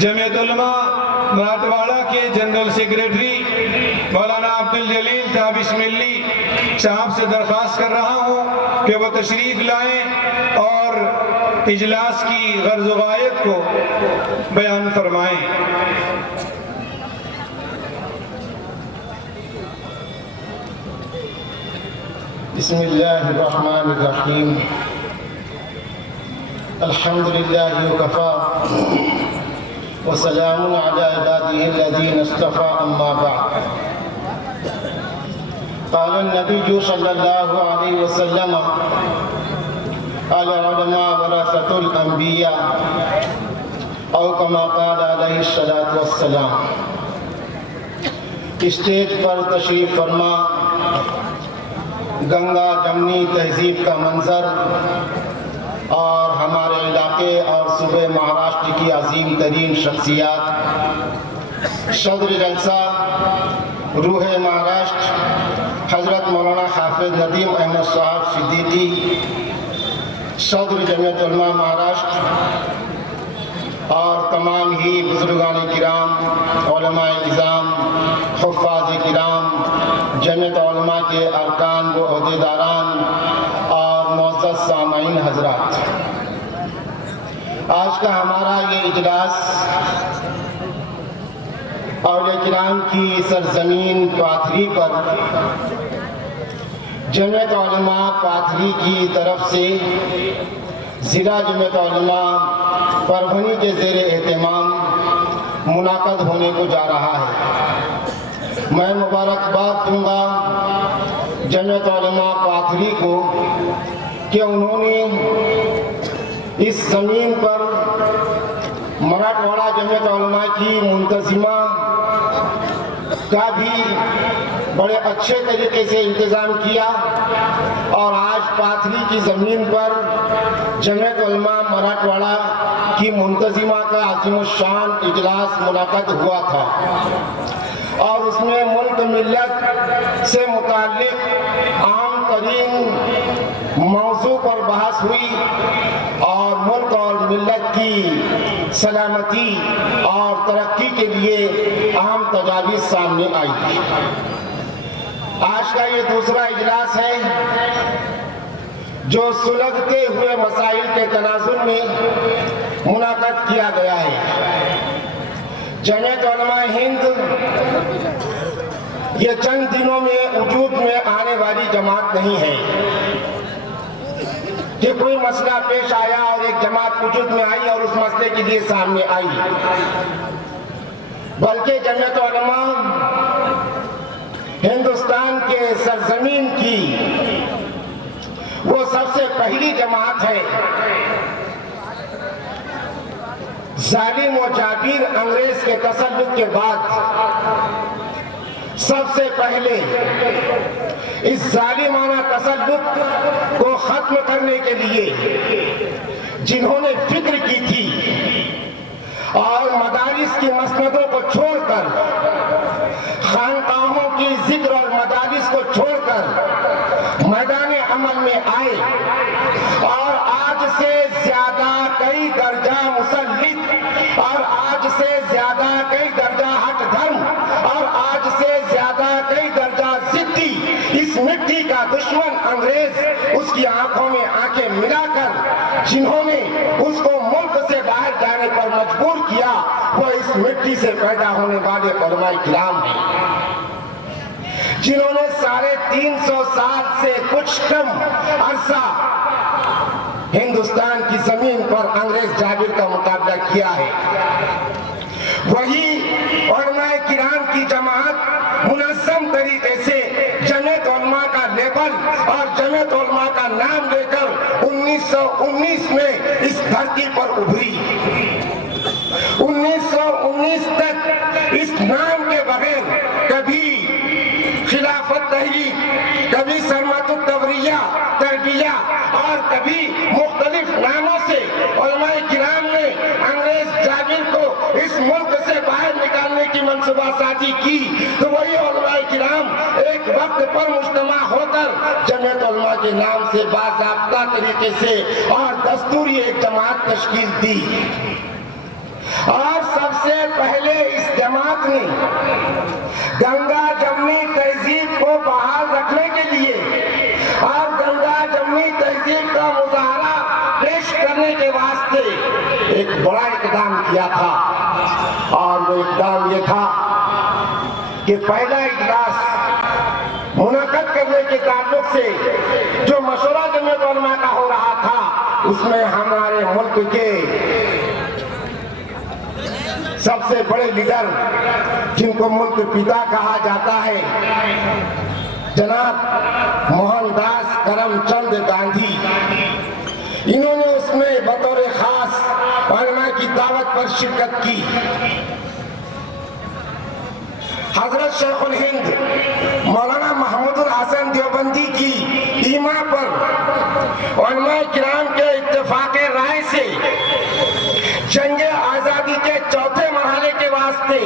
جمعیت علماء مراٹھواڑہ کے general secretary مولانا عبدالجلیل صاحب اسماعیلی صاحب سے درخواست کر رہا ہوں کہ وہ تشریف لائیں اور اجلاس کی غرض و غایت کو بیان فرمائیں۔ بسم اللہ الرحمن الرحیم الحمدللہ وکفی وسلام علی عباده الذین اصطفى اما بعد قال النبی صلی اللہ علیہ وسلم العلماء ورثۃ الانبیاء او کما قال علیہ الصلاۃ والسلام۔ اسٹیج پر تشریف فرما گنگا جمنی تہذیب کا منظر اور ہمارے علاقے اور صوبے مہاراشٹر کی عظیم ترین شخصیات صدر جلسہ روح مہاراشٹر حضرت مولانا حافظ ندیم احمد صاحب صدیقی، صدر جمعیت علماء مہاراشٹر اور تمام ہی بزرگان کرام، علماء نظام، حفاظ کرام، جمعیت علماء کے ارکان و عہدیداران اور معزز سامعین حضرات، آج کا ہمارا یہ اجلاس اولیاء کرام کی سرزمین پاتھری پر جمعیت علماء پاتھری کی طرف سے ضلع جمعیت علماء پربھنی کے زیر اہتمام منعقد ہونے کو جا رہا ہے۔ میں مبارکباد دوں گا جمعیت علماء پاتھری کو کہ انہوں نے اس زمین پر مراٹھواڑہ جمعیت علماء کی منتظمہ کا بھی بڑے اچھے طریقے سے انتظام کیا، اور آج پاتھری کی زمین پر جمعیت علماء مراٹھواڑہ کی منتظمہ کا عظیم الشان اجلاس منعقد ہوا تھا، اور اس میں ملک ملت سے متعلق عام ترین موضوع پر بحث ہوئی، اور ملک اور ملت کی سلامتی اور ترقی کے لیے اہم تجاویز سامنے آئی۔ آج کا یہ دوسرا اجلاس ہے جو سلگتے ہوئے مسائل کے تناظر میں منعقد کیا گیا ہے۔ جمعیت علماء ہند یہ چند دنوں میں وجود میں آنے والی جماعت نہیں ہے کہ کوئی مسئلہ پیش آیا اور ایک جماعت وجود میں آئی اور اس مسئلے کے لیے سامنے آئی، بلکہ جمعیت علماء ہندوستان کے سرزمین کی وہ سب سے پہلی جماعت ہے۔ ظالم و جابر انگریز کے تسلط کے بعد سب سے پہلے اس ظالمانہ تسلط کو ختم کرنے کے لیے جنہوں نے فکر کی تھی اور مدارس کی مسندوں کو چھوڑ کر، خانقاہوں کی ذکر اور مدارس کو چھوڑ کر میدان عمل میں آئے، اور آج سے زیادہ کئی درجہ مسلط، اور آج سے زیادہ کئی درجہ ہٹ دھرم، اور آج سے زیادہ کئی درجہ ضدی اس مٹی کا دشمن انگریز اس کی آنکھوں میں آنکھیں ملا کر جنہوں نے اس کو ملک سے باہر جانے پر مجبور کیا، وہ اس مٹی سے پیدا ہونے والے علماء کرام ہیں، جنہوں نے 350 سال سے کچھ کم عرصہ ہندوستان کی زمین پر انگریز جابر کا مقابلہ کیا ہے۔ وہی علماء کرام کی جماعت منظم طریقے سے جمعیت علماء کا لیبل اور جمعیت علماء کا نام لے کر 1919 میں اس دھرتی پر ابھری۔ 1919 تک اس نام کے بغیر کبھی خلافت تحریک، کبھی سرمت التوریہ تربیہ، اور کبھی مختلف ناموں سے علماء کرام نے انگریز جابر کو اس ملک سے باہر نکالنے کی منصوبہ سازی کی، تو وہی علماء کرام ایک وقت پر مجتمع ہو کر جمعیت علماء کے نام سے باضابطہ طریقے سے اور دستوری ایک جماعت تشکیل دی، اور سب سے پہلے اس جماعت نے گنگا جمنی تہذیب کو بحال رکھنے کے لیے اور گنگا جمنی تہذیب کا مظاہرہ پیش کرنے کے واسطے ایک بڑا اقدام کیا تھا، اور وہ اقدام یہ تھا کہ پہلا اجلاس منعقد کرنے کے تعلق سے جو مشورہ جمعیت علماء کا ہو رہا تھا، اس میں ہمارے ملک کے سب سے بڑے لیڈر جن کو ملک پتا کہا جاتا ہے، جناب موہن داس کرم چند گاندھی، انہوں نے اس میں بطور خاص علماء کی دعوت پر شرکت کی۔ حضرت شیخ الہند مولانا محمود الحسن دیوبندی کی ایما پر علماء کرام کے اتفاق رائے سے جنگ آزادی کے چوتھے مرحلے کے واسطے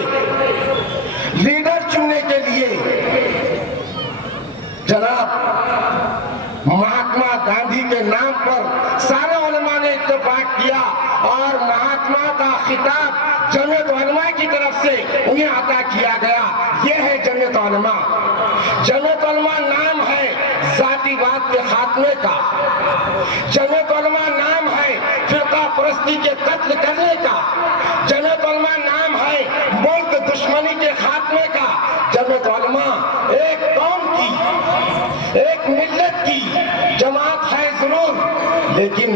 لیڈر چننے کے لیے جناب مہاتما گاندھی کے نام پر سارے علماء نے اتفاق کیا، اور مہاتما کا خطاب جمعیت علماء کی طرف سے انہیں عطا کیا گیا۔ یہ ہے جمعیت علماء۔ جمعیت علماء نام ہے ذاتی واد کے خاتمے کا، جمعیت علماء نام ہے فرقہ پرستی کے قتل کرنے کا، جمعیت علماء نام ہے ملک دشمنی کے خاتمے کا۔ جمعیت علماء ایک قوم کی، ایک ملت کی جماعت ہے ضرور، لیکن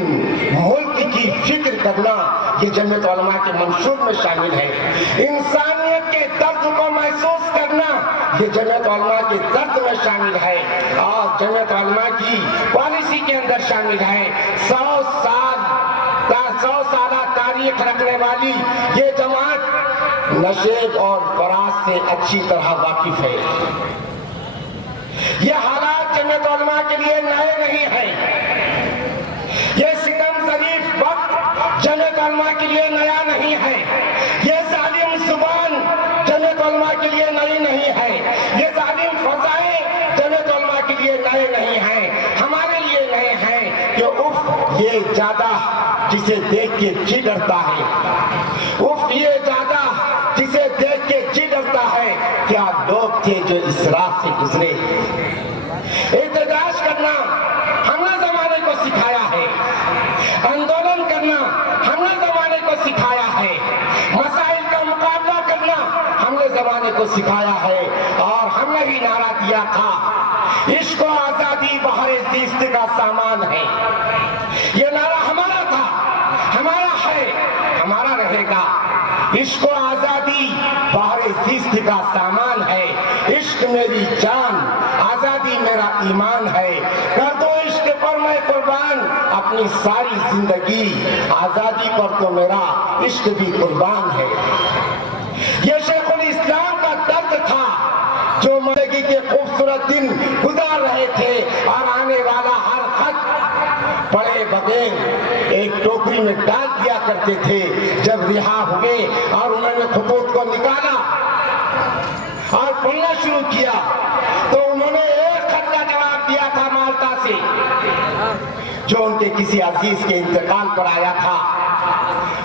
ملک کی فکر کرنا یہ جمعیت علماء کے منشور میں شامل ہے۔ انسانیت کے درد کو محسوس کرنا یہ جمعیت علماء کے درد میں شامل ہے، اور جمعیت علماء کی پالیسی کے اندر شامل ہے۔ 100 سالہ تاریخ رکھنے والی یہ جماعت نشیب اور فراز سے اچھی طرح واقف ہے۔ یہ حالات جمعیت علماء کے لیے نئے نہیں ہیں، یہ ستم ظریف وقت جمعیت علماء کے لیے نیا نہیں ہے، یہ ظالم زبان جمعیت علماء کے لیے نئی نہیں ہے، یہ ظالم فضائیں جمعیت علماء کے لیے نئے نہیں ہیں، ہمارے لیے نئے ہیں کہ اف یہ جادہ جسے دیکھ کے جی ڈرتا ہے، اف یہ جادہ جسے دیکھ کے جی ڈرتا ہے، کیا لوگ تھے جو اس راہ سے گزرے۔ احتجاج کرنا ہم نے زمانے کو سکھایا ہے، آندولن کرنا ہم نے زمانے کو سکھایا ہے، مسائل کا مقابلہ کرنا ہم نے زمانے کو سکھایا ہے، اور ہم نے ہی نعرہ دیا تھا عشق و آزادی بہر زیست کا سامان ہے۔ یہ نعرہ ہمارا تھا، ہمارا ہے، ہمارا رہے گا۔ عشق و آزادی بہر زیست کا سامان ہے، عشق میری جان، آزادی میرا ایمان ہے، کر دو عشق پر میں قربان اپنی ساری زندگی، آزادی پر تو میرا عشق بھی قربان ہے۔ یہ شیخ الاسلام کا درد تھا جو زندگی کے خوبصورت دن گزار رہے تھے، اور آنے والا ہر خط پڑے بغیر ایک ٹوکری میں ڈال دیا کرتے تھے۔ جب رہا ہوئے اور انہوں نے خطوط کو نکالا اور پڑھنا شروع کیا، تو انہوں نے ایک خط کا جواب دیا تھا مالٹا سے، جو ان کے کسی عزیز کے انتقال پر آیا تھا۔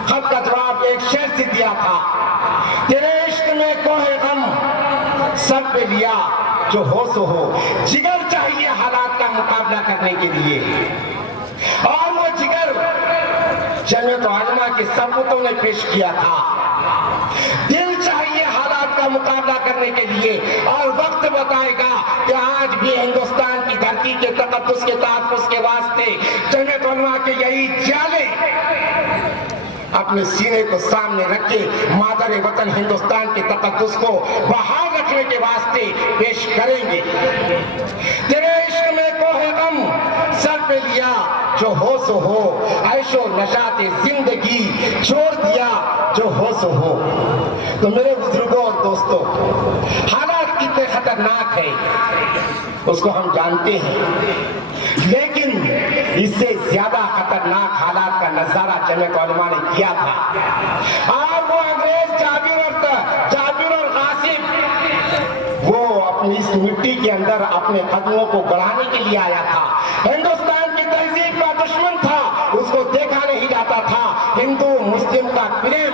خط کا جواب ایک شعر سے دیا تھا، تیرے عشق میں کوہ غم سر پہ لیا، جو ہو سو ہو، جگر چاہیے حالات کا مقابلہ کرنے کے لیے، اور وہ جگر جمعیت علماء کے ثبوتوں نے پیش کیا تھا۔ دل چاہیے حالات کا مقابلہ کرنے کے لیے، اور وقت بتائے گا کہ آج بھی ہندوستان کی دھرتی کے تقدس کے تحفظ کے واسطے جمعیت علماء کے یہی جالے اپنے سینے کو سامنے رکھ کے مادر وطن ہندوستان کے تقدس کو بحال رکھنے کے واسطے پیش کریں گے۔ تیرے عشق میں کوہ غم سر پہ لیا، جو ہو سو ہو، عیش و نشاط زندگی چھوڑ دیا، جو ہو سو ہو۔ تو میرے بزرگوں اور دوستوں، حالات کتنے خطرناک ہیں اس کو ہم جانتے ہیں، لیکن اس سے زیادہ خطرناک حالات کا نظارہ جمعیت علماء نے کیا تھا، اور وہ انگریز جابر اور غاصب وہ اپنی اس مٹی کے اندر اپنے قدموں کو گڑانے کے لیے آیا تھا۔ ہندوستان کی تہذیب کا دشمن تھا، اس کو دیکھا نہیں جاتا تھا۔ ہندو مسلم کا پریم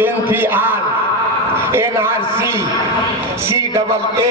NPR, NRC, CAA